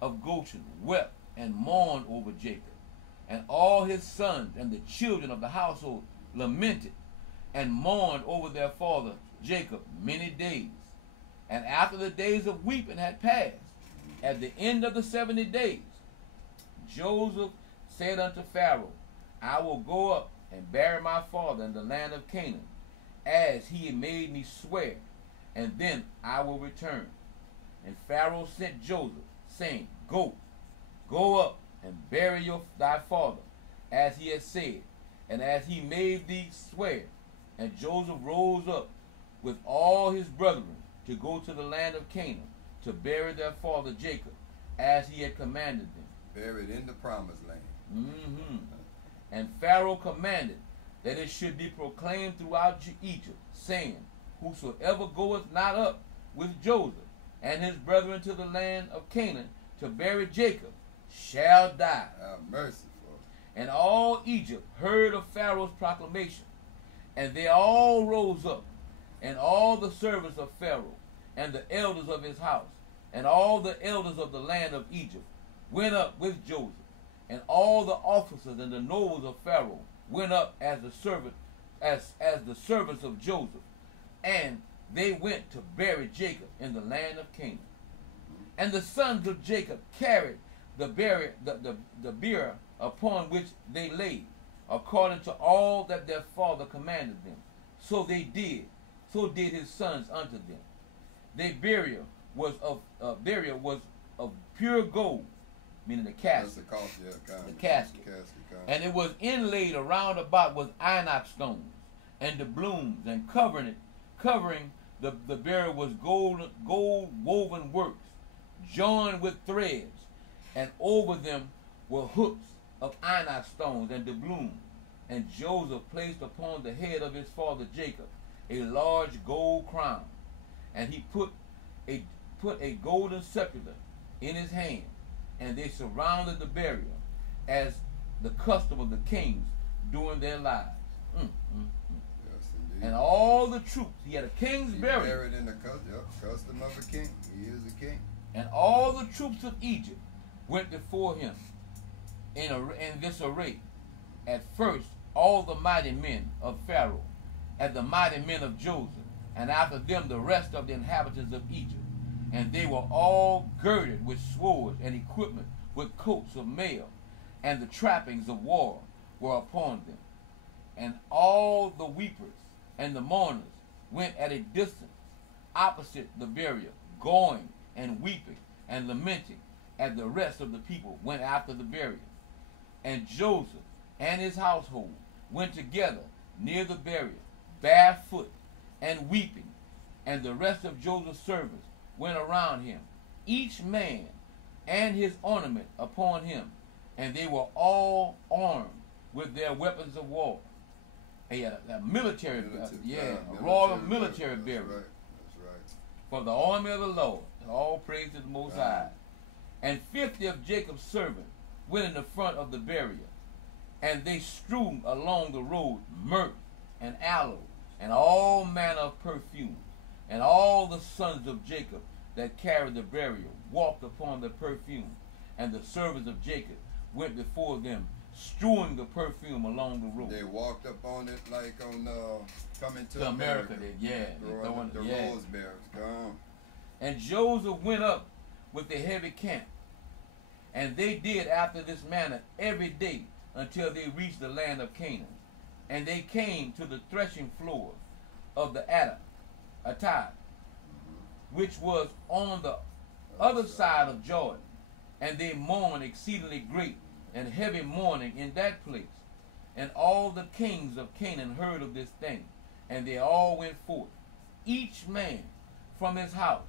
of Goshen wept and mourned over Jacob. And all his sons and the children of the household lamented and mourned over their father Jacob many days. And after the days of weeping had passed, at the end of the 70 days, Joseph said unto Pharaoh, I will go up and bury my father in the land of Canaan, as he had made me swear, and then I will return. And Pharaoh sent Joseph, saying, Go up and bury thy father, as he had said, and as he made thee swear. And Joseph rose up with all his brethren to go to the land of Canaan, to bury their father Jacob, as he had commanded them. Buried in the promised land. And Pharaoh commanded that it should be proclaimed throughout Egypt, saying, Whosoever goeth not up with Joseph and his brethren to the land of Canaan to bury Jacob shall die. Have mercy, Lord. And all Egypt heard of Pharaoh's proclamation, and they all rose up, and all the servants of Pharaoh, and the elders of his house, and all the elders of the land of Egypt went up with Joseph, and all the officers and the nobles of Pharaoh went up as the servants of Joseph, and they went to bury Jacob in the land of Canaan. And the sons of Jacob carried the bier upon which they lay, according to all that their father commanded them. So they did. So did his sons unto them. Their burial was of pure gold, meaning the casket. The casket. And it was inlaid around about with onyx stones and doubloons, and covering the burial was gold woven works, joined with threads, and over them were hooks of onyx stones and doubloons. And Joseph placed upon the head of his father Jacob a large gold crown, and he put a golden scepter in his hand, and they surrounded the burial as the custom of the kings during their lives. Yes, and all the troops, he had a king's burial. Buried in the custom of a king. He is a king. And all the troops of Egypt went before him in this array. At first, all the mighty men of Pharaoh, and the mighty men of Joseph, and after them the rest of the inhabitants of Egypt. And they were all girded with swords and equipment, with coats of mail, and the trappings of war were upon them. And all the weepers and the mourners went at a distance opposite the burial, going and weeping and lamenting, as the rest of the people went after the burial. And Joseph and his household went together near the burial, barefoot and weeping. And the rest of Joseph's servants went around him, each man and his ornament upon him, and they were all armed with their weapons of war. They had a military, royal military burial. That's right. For the army of the Lord, all praise to the Most High. And 50 of Jacob's servants went in the front of the burial, and they strewed along the road myrrh and aloe and all manner of perfumes. And all the sons of Jacob that carried the burial walked upon the perfume, and the servants of Jacob went before them, strewing the perfume along the road. They walked up on it like on coming to America. Throwing the rose berries. Come. And Joseph went up with a heavy camp, and they did after this manner every day until they reached the land of Canaan. And they came to the threshing floor of the Atad, which was on the other side of Jordan, and they mourned exceedingly great and heavy mourning in that place. And all the kings of Canaan heard of this thing, and they all went forth, each man from his house,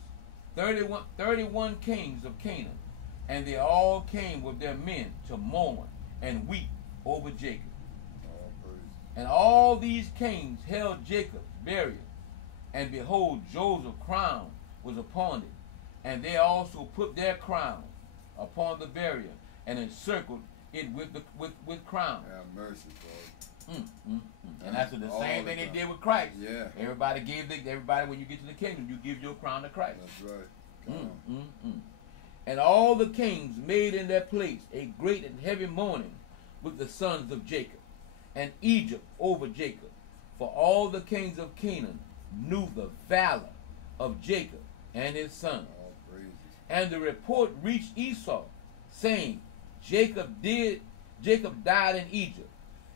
31 kings of Canaan, and they all came with their men to mourn and weep over Jacob. And all these kings held Jacob's burial, and behold, Joseph's crown was upon it, and they also put their crowns upon the burial, and encircled it with crowns. Have mercy, Lord. And that's the same thing they did with Christ. Yeah. Everybody when you get to the kingdom, you give your crown to Christ. That's right. And all the kings made in their place a great and heavy mourning with the sons of Jacob, and Egypt over Jacob. For all the kings of Canaan knew the valor of Jacob and his sons. And the report reached Esau, saying, Jacob died in Egypt,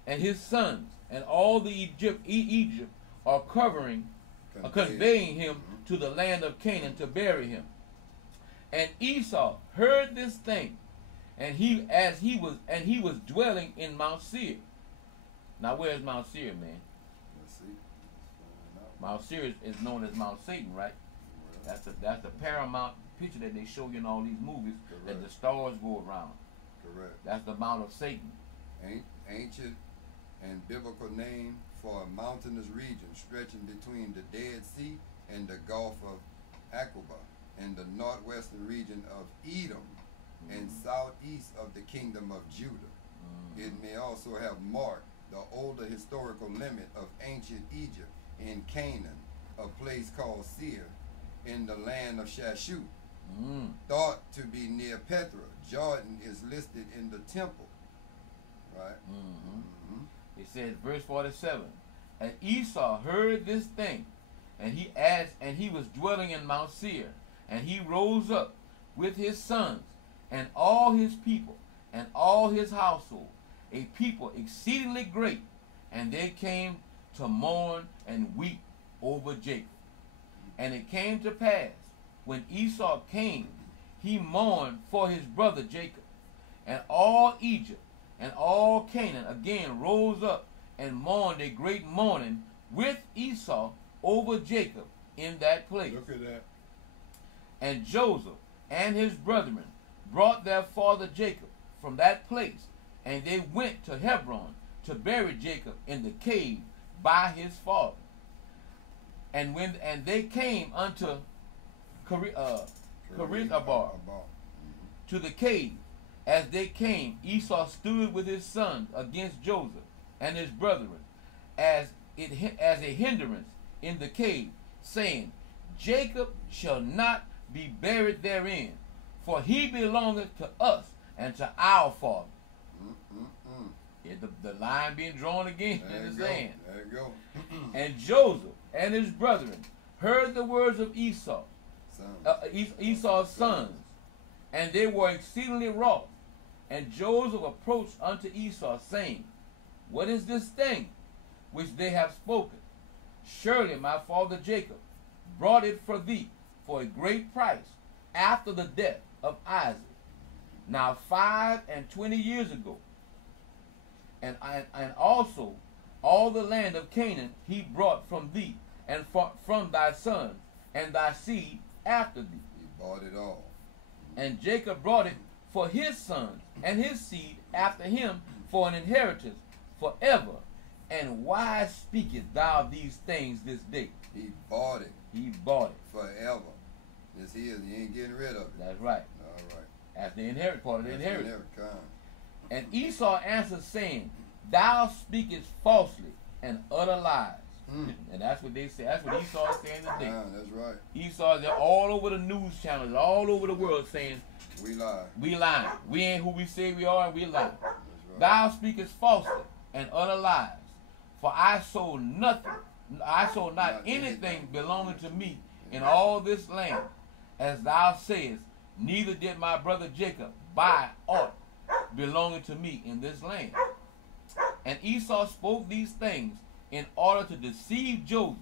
and his sons and all the Egypt are conveying him to the land of Canaan to bury him. And Esau heard this thing, and he was dwelling in Mount Seir. Now, where's Mount Seir, man? Let's see. Mount Seir is known as Mount Satan, right? That's the paramount picture that they show you in all these movies. Correct. That the stars go around. Correct. That's the Mount of Satan. Ancient and biblical name for a mountainous region stretching between the Dead Sea and the Gulf of Aqaba in the northwestern region of Edom and southeast of the kingdom of Judah. It may also have marked the older historical limit of ancient Egypt in Canaan, a place called Seir, in the land of Shashu, thought to be near Petra. Jordan is listed in the temple, right? It says, verse 47, and Esau heard this thing, and he was dwelling in Mount Seir, and he rose up with his sons and all his people and all his household, a people exceedingly great, and they came to mourn and weep over Jacob. And it came to pass, when Esau came, he mourned for his brother Jacob. And all Egypt and all Canaan again rose up and mourned a great mourning with Esau over Jacob in that place. Look at that. And Joseph and his brethren brought their father Jacob from that place, and they went to Hebron to bury Jacob in the cave by his father. And they came unto Kirith-Abar, to the cave. As they came, Esau stood with his sons against Joseph and his brethren as a hindrance in the cave, saying, Jacob shall not be buried therein, for he belongeth to us and to our father. The line being drawn again in the sand. There you go. And Joseph and his brethren heard the words of Esau's sons, and they were exceedingly wroth. And Joseph approached unto Esau, saying, What is this thing which they have spoken? Surely my father Jacob brought it for thee for a great price after the death of Isaac, now 25 years ago. And also all the land of Canaan he brought from thee, and from thy sons, and thy seed after thee. He bought it all. And Jacob brought it for his sons, and his seed after him for an inheritance forever. And why speakest thou these things this day? He bought it. He bought it. Forever. This here, you ain't getting rid of it. That's right. All right. That's the inherit part of the inheritance. Come. And Esau answered, saying, Thou speakest falsely and utter lies. And that's what they say. That's what Esau is saying today. That's right. Esau, they're all over the news channels, all over the world saying, we lie. We lying. We ain't who we say we are, and we lie. Right. Thou speakest falsely and utter lies. For I sold nothing. I sold not anything belonging to me in all this land, as thou sayest, neither did my brother Jacob buy aught belonging to me in this land. And Esau spoke these things in order to deceive Joseph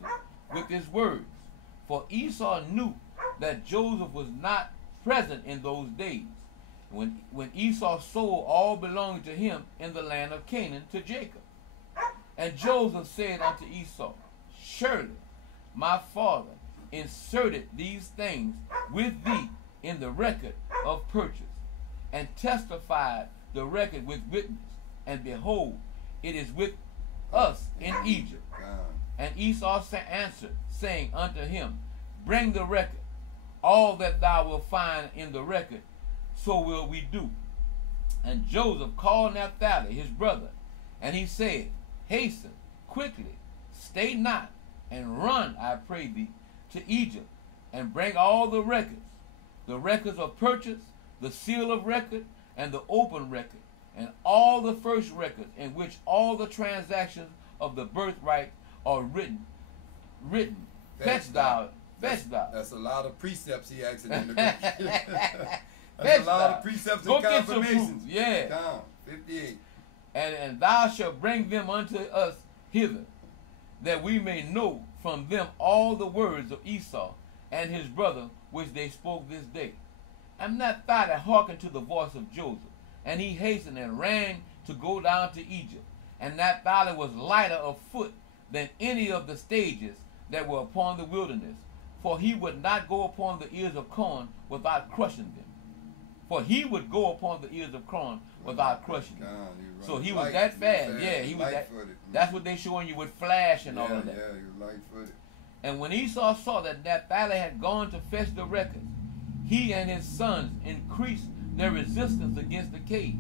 with his words. For Esau knew that Joseph was not present in those days, when Esau sold all belonging to him in the land of Canaan to Jacob. And Joseph said unto Esau, Surely my father inserted these things with thee in the record of purchase, and testified the record with witness, and behold, it is with us in Egypt. And Esau answered, saying unto him, Bring the record. All that thou wilt find in the record, so will we do. And Joseph called Naphtali his brother, and he said, Hasten quickly, stay not, and run, I pray thee, to Egypt, and bring all the records of purchase, the seal of record, and the open record, and all the first records in which all the transactions of the birthright are written. Fetch thou. That's a lot of precepts he asks in the That's a lot of precepts and confirmations. Yeah. Down. 58. And thou shalt bring them unto us hither, that we may know from them all the words of Esau and his brother which they spoke this day. And Naphtali hearkened to the voice of Joseph, and he hastened and ran to go down to Egypt. And Naphtali was lighter of foot than any of the stages that were upon the wilderness, for he would not go upon the ears of corn without crushing them. For he would go upon the ears of corn without crushing them. So he was that fast. Yeah, he was that. That's what they showing you with flash and all of that. Yeah, he was light-footed. And when Esau saw that Naphtali had gone to fetch the records, he and his sons increased their resistance against the cave.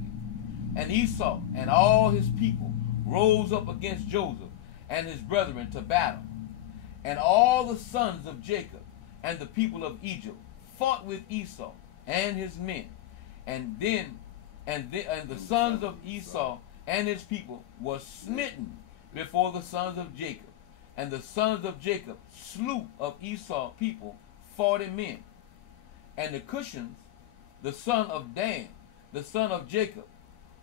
And Esau and all his people rose up against Joseph and his brethren to battle. And all the sons of Jacob and the people of Egypt fought with Esau and his men. And the sons of Esau and his people were smitten before the sons of Jacob. And the sons of Jacob slew of Esau people 40 men. And the Cushions, the son of Dan, the son of Jacob,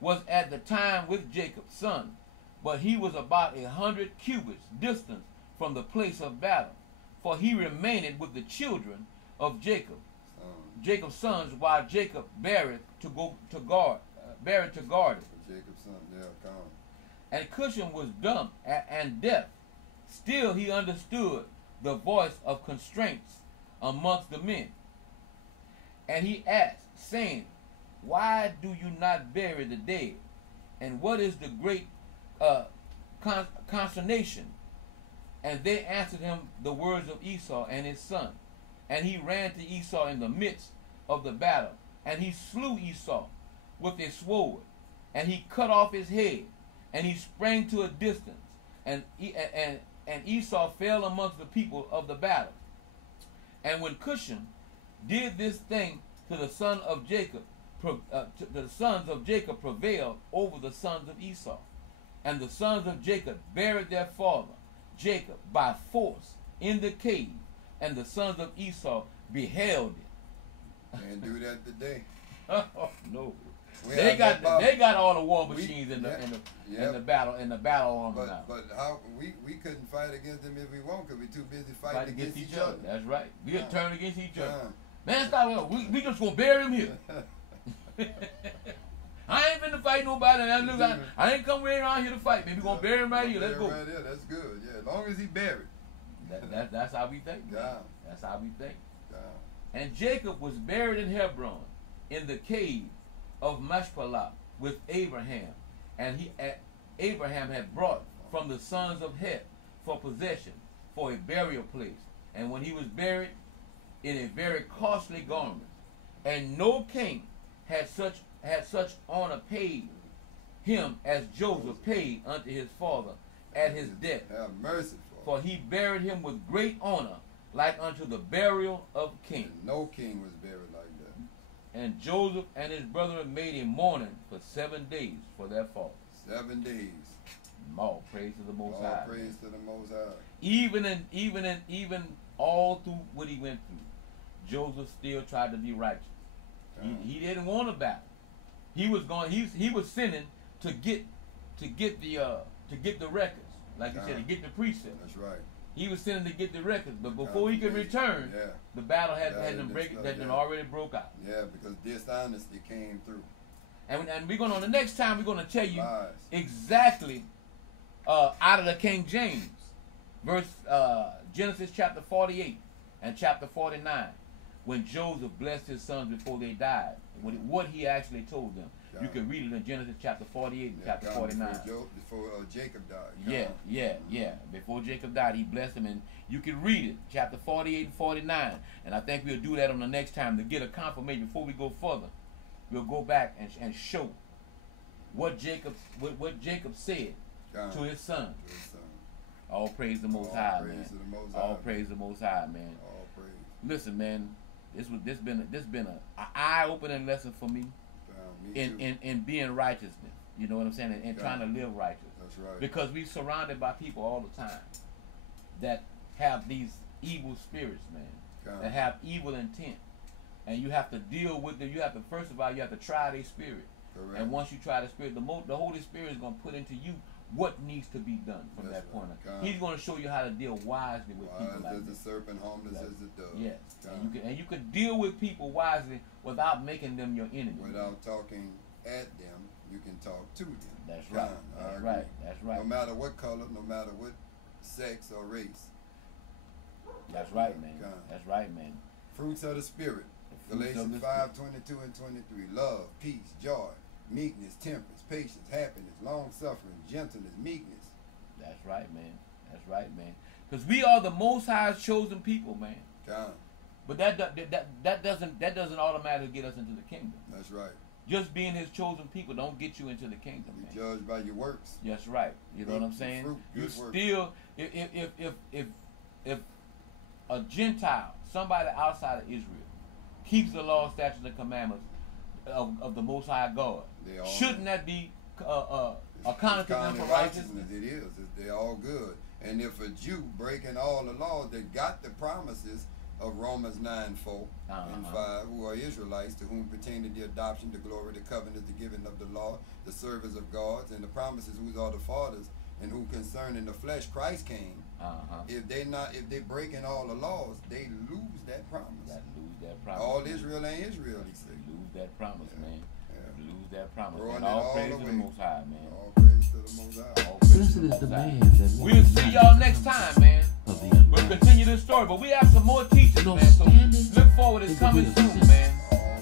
was at the time with Jacob's son, but he was about 100 cubits distant from the place of battle, for he remained with the children of Jacob, Jacob's sons, while Jacob buried to guard it. Jacob's son, come. And Cushan was dumb and deaf. Still he understood the voice of constraints amongst the men. And he asked, saying, Why do you not bury the dead? And what is the great consternation? And they answered him the words of Esau and his son. And he ran to Esau in the midst of the battle, and he slew Esau with a sword, and he cut off his head, and he sprang to a distance, and Esau fell amongst the people of the battle. And when Cushan did this thing to the son of Jacob, the sons of Jacob prevailed over the sons of Esau, and the sons of Jacob buried their father Jacob by force in the cave, and the sons of Esau beheld it. Can't do that today. Oh no. They got all the war machines in the battle armor now. But how we couldn't fight against them if we want, because we're too busy fighting against each other. That's right. We'll turn against each other. Man, stop. We just gonna bury him here. I ain't finna fight nobody. I ain't come way around here to fight. Maybe we gonna bury him right here. Let's go. Right there. That's good. Yeah, as long as he buried. That's how we think. Yeah. That's how we think. Yeah. And Jacob was buried in Hebron, in the cave of Machpelah, with Abraham, and Abraham had brought from the sons of Heth for possession, for a burial place. And when he was buried in a very costly garment, and no king had such honor paid him as Joseph paid unto his father at his death. Have mercy, for he buried him with great honor, like unto the burial of kings. And no king was buried like that. And Joseph and his brethren made a mourning for 7 days for their father. 7 days. All praise to the Most High. All praise to the Most High. Even all through what he went through, Joseph still tried to be righteous. He didn't want to battle. He was sinning to get the records, like you said, to get the precepts. That's right. He was sinning to get the records, but before he could return, the battle had already broke out. Yeah, because dishonesty came through. And we're going to, the next time, we're going to tell you exactly out of the King James, Genesis chapter 48 and chapter 49, when Joseph blessed his sons before they died, what he actually told them. You can read it in Genesis chapter 48 and chapter 49. Before Jacob died. Yeah. Before Jacob died, he blessed him, and you can read it, chapter 48 and 49. And I think we'll do that on the next time to get a confirmation. Before we go further, we'll go back and show what Jacob said to his son. All praise the Most High, man. All praise the Most High, man. All praise. Listen, man, this been an eye-opening lesson for me. In being righteousness, you know what I'm saying, and trying to live righteous. That's right. Because we're surrounded by people all the time that have these evil spirits, man, that have evil intent, and you have to deal with them. You have to, first of all, you have to try their spirit. Correct. And once you try the spirit, the Holy Spirit is going to put into you what needs to be done from that point on. He's going to show you how to deal wisely with people like as this. the serpent, harmless as the dove. Yes, and you can deal with people wisely without making them your enemy. Without talking at them, you can talk to them. That's right. That's right. No matter what color, no matter what sex or race. That's right, man. That's right, man. Fruits of the Spirit. Galatians 5:22 and 23. Love, peace, joy, meekness, temperance, patience, happiness, long-suffering, gentleness, meekness. That's right, man. That's right, man. Because we are the Most High's chosen people, man. But that doesn't automatically get us into the kingdom. That's right. Just being His chosen people don't get you into the kingdom. You're judged by your works. That's right. You know what I'm saying? Fruit, you still, if a Gentile, somebody outside of Israel, keeps the law, statutes, and commandments of the Most High God, shouldn't that be accounted to them for righteousness? It is. They're all good. And if a Jew breaking all the laws that got the promises of Romans 9:4 and 5, who are Israelites, to whom pertain the adoption, the glory, the covenant, the giving of the law, the service of God, and the promises, whose are the fathers, and who concerning the flesh Christ came. If they breaking all the laws, they lose that promise. All Israel ain't Israel, he said. They lose that promise, man. They lose that promise. And all praise to the Most High, man. All praise to the Most High. Blessed is the man that we'll see y'all next time, man. We'll continue this story, but we have some more teachers, man. So look forward, it's coming soon, man.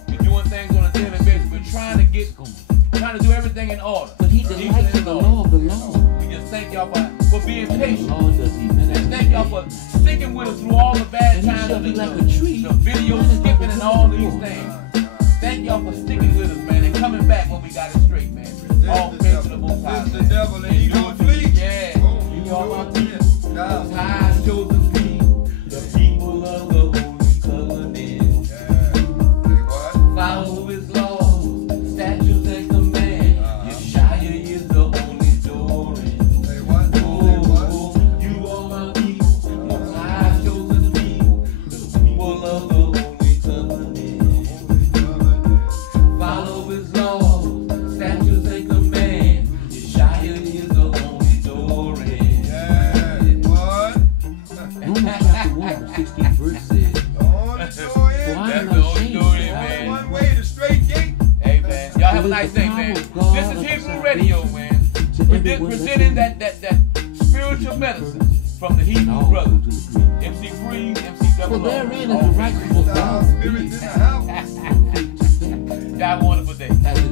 We're doing things on a daily basis. We're trying to do everything in order. But he delights in the law of the Lord. We just thank y'all for being patient. And thank y'all for sticking with us through all the bad times of the video skipping and all these things. Thank y'all for sticking with us, man, and coming back when we got it straight, man. All praise to the Most High. The devil and he gonna flee. Yeah. You all my people. Most High chosen people. The people of the Holy Covenant. Follow His laws, statutes, and commands. Yeshua is the only door in. You are my people. Most High chosen people. The people of the Holy Covenant. Follow His laws, statutes, and commands. Yeshua is the only a nice day, man. This is Hebrew Radio, man. Presenting that spiritual medicine from the Hebrew brothers. MC Free, MC Double O. For therein is the righteousness of God. Spirits in the house. Y'all have a wonderful day.